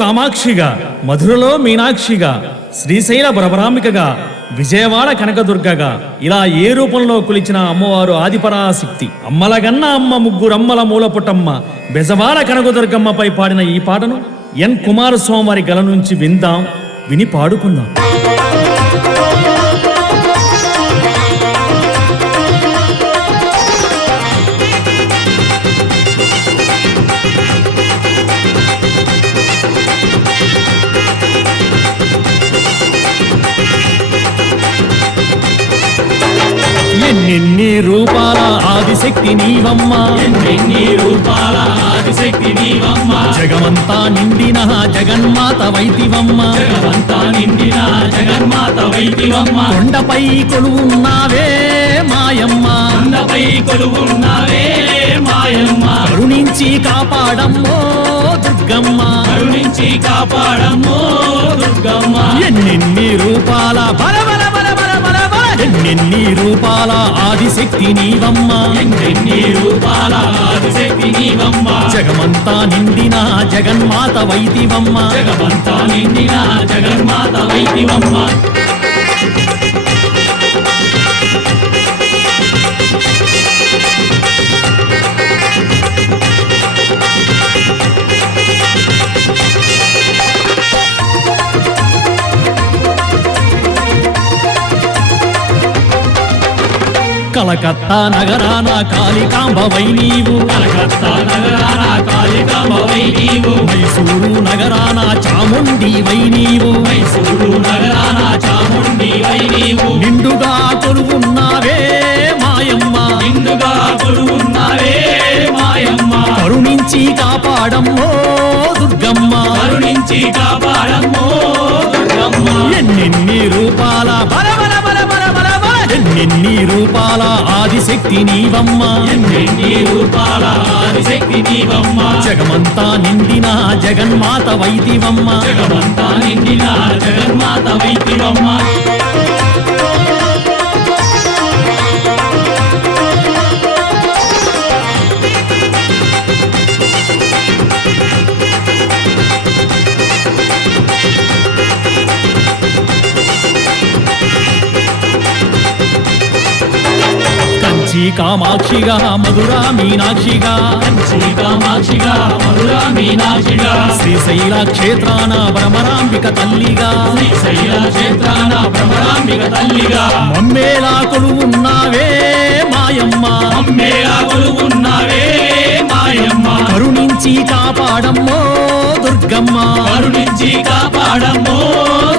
కామాక్షిగా, మధురలో మీనాక్షిగా, శ్రీశైల భ్రమరాంబికగా, విజయవాడ కనకదుర్గగా, ఇలా ఏ రూపంలో కొలిచిన అమ్మవారు ఆదిపరాశక్తి. అమ్మలగన్న అమ్మ ముగ్గురమ్మల మూలపుటమ్మ బెజవాడ కనకదుర్గమ్మపై పాడిన ఈ పాటను ఎన్ కుమారస్వామి వారి గల నుంచి విందాం, విని పాడుకుందాం. ఎన్నెన్ని రూపాల ఆదిశక్తి నీవమ్మ, ఎన్నెన్ని రూపాల ఆదిశక్తి నీవమ్మ, జగమంతా నిండిన జగన్మాత వైతివమ్మ, జగమంతా నిండిన జగన్మాత వైతివమ్మ, కొండపై కొలువున్నావే మాయమ్మ, కొండపై కొలువున్నావే మాయమ్మ, కరుణించి కాపాడమ్మో దుర్గమ్మ, కరుణించి కాపాడమ్మో దుర్గమ్మ. ఎన్నెన్ని రూపాల బలబల బలబల బలబల, ఎన్నెన్ని రూపాల ఆదిశక్తి నీవమ్మ, ఎన్నెన్ని రూపాల ఆదిశక్తి నీవమ్మ, జగమంతా నిండిన జగన్మాత వైతివమ్మ, జగమంతా నిండిన జగన్మాత వైతివమ్మ. కలకత్తా నగరాన కాళికాంబవై నీవు, కలకత్తా నగరాన కాళికాంబవై నీవు, మైసూరు నగరాన చాముండివై నీవు, మైసూరు నగరాన చాముండివై నీవు, నిండుగా కొలువున్నావే మాయమ్మ, నిండుగా కొలువున్నావే మాయమ్మ, కరుణించి కాపాడమ్మో దుర్గమ్మ, కరుణించి కాపాడమ్మో దుర్గమ్మ. ఎన్నెన్ని రూపాల బలబల బలబల బలబల, ఎన్నెన్ని రూపాల ఆదిశక్తి నీవమ్మ, ఎన్నెన్ని రూపాల ఆదిశక్తి నీవమ్మ, జగమంతా నిండిన జగన్మాత వైతివమ్మ, జగమంతా నిండిన జగన్మాత వైతివమ్మ. కంచి కామాక్షిగా, మధురా మీనాక్షిగా, కంచి కామాక్షిగా, మధురా మీనాక్షిగా, శ్రీశైల క్షేత్రాన భ్రమరాంబిక తల్లిగా, శ్రీశైల క్షేత్రాన భ్రమరాంబిక తల్లిగా, మమ్మేలా కొలువున్నావే మాయమ్మ, అమ్మేలా కొలువున్నావే మాయమ్మ, కరుణించి కాపాడమ్మో దుర్గమ్మ, కరుణించి కాపాడమ్మో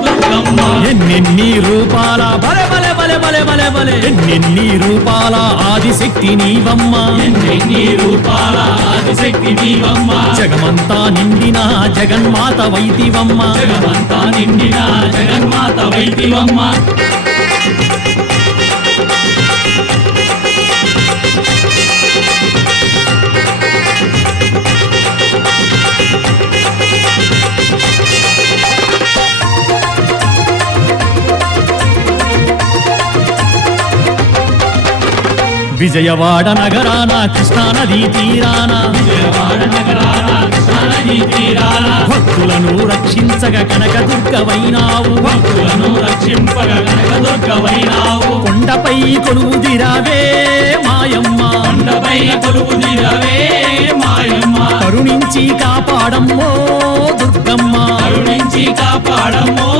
దుర్గమ్మ. ఎన్నెన్ని రూపాల బలె బలె బలె బలె బలె బలె, ఎన్నెన్ని రూపాల ఆదిశక్తి నీవమ్మ, ఎన్నెన్ని రూపాల ఆదిశక్తి నీవమ్మ, జగమంతా నిండిన జగన్మాత వైతివమ్మ, జగమంతా నిండిన జగన్మాత వైతివమ్మ. విజయవాడ నగరాన కృష్ణానదీ తీరాన, విజయవాడ నగరాన కృష్ణానదీ తీరాన, భక్తులను రక్షించగ కనకదుర్గవైనావు, భక్తులను రక్షింపగ కనకదుర్గవైనావు, కొండపై కొలువుదిరావే మాయమ్మ, కొండపై కొలువుదిరవే మాయమ్మ, కరుణించి కాపాడమ్మో దుర్గమ్మ, కరుణించి కాపాడమ్మో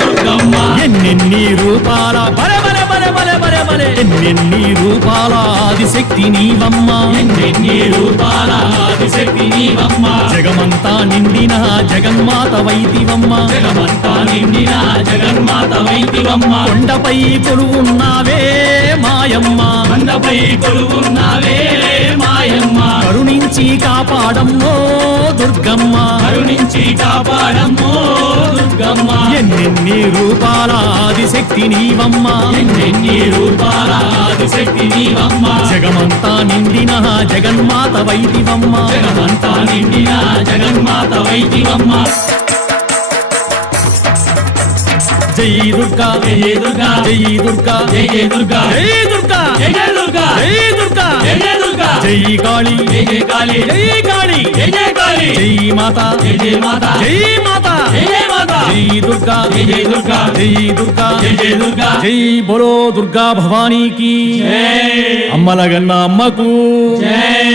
దుర్గమ్మ. ఎన్నెన్ని రూపాల బలె బలె బలె బలె బలె బలె, ఎన్నెన్ని రూపాల ఆదిశక్తి నీవమ్మ, ఎన్నెన్ని రూపాల ఆదిశక్తి నీవమ్మ, జగమంతా నిండిన జగన్మాత వైతివమ్మ, జగమంతా నిండిన జగన్మాత వైతివమ్మ, కొండపై కొలువున్నావే మాయమ్మ, కొండపై కొలువున్నావే మాయమ్మ, కరుణించి కాపాడమ్మో దుర్గమ్మ, కరుణించి కాపాడమ్మో దుర్గమ్మ. ఎన్నెన్ని రూపాల ఆదిశక్తి నీవమ్మ, ఎన్నెన్ని రూపాల ఆదిశక్తి నీవమ్మ, జగమంతా నిండిన జగన్మాత వైతివమ్మ, జగమంతా నిండిన జగన్మాత వైతివమ్మ. జై దుర్గా, జయ దుర్గా, జై దుర్గా, జయ దుర్గా, జై దుర్గా, జయ దుర్గా, జై దుర్గా, జయ దుర్గా, జై కాళీ జై జై కాళీ జై కాళీ జై జై కాళీ జై మాత జై జై మాత జై మాత జై జై మాత జై దుర్గా జై జై దుర్గా జై దుర్గా జై జై దుర్గా జై బోలో దుర్గా భవానీకి జై అమ్మలగన్న అమ్మకు జై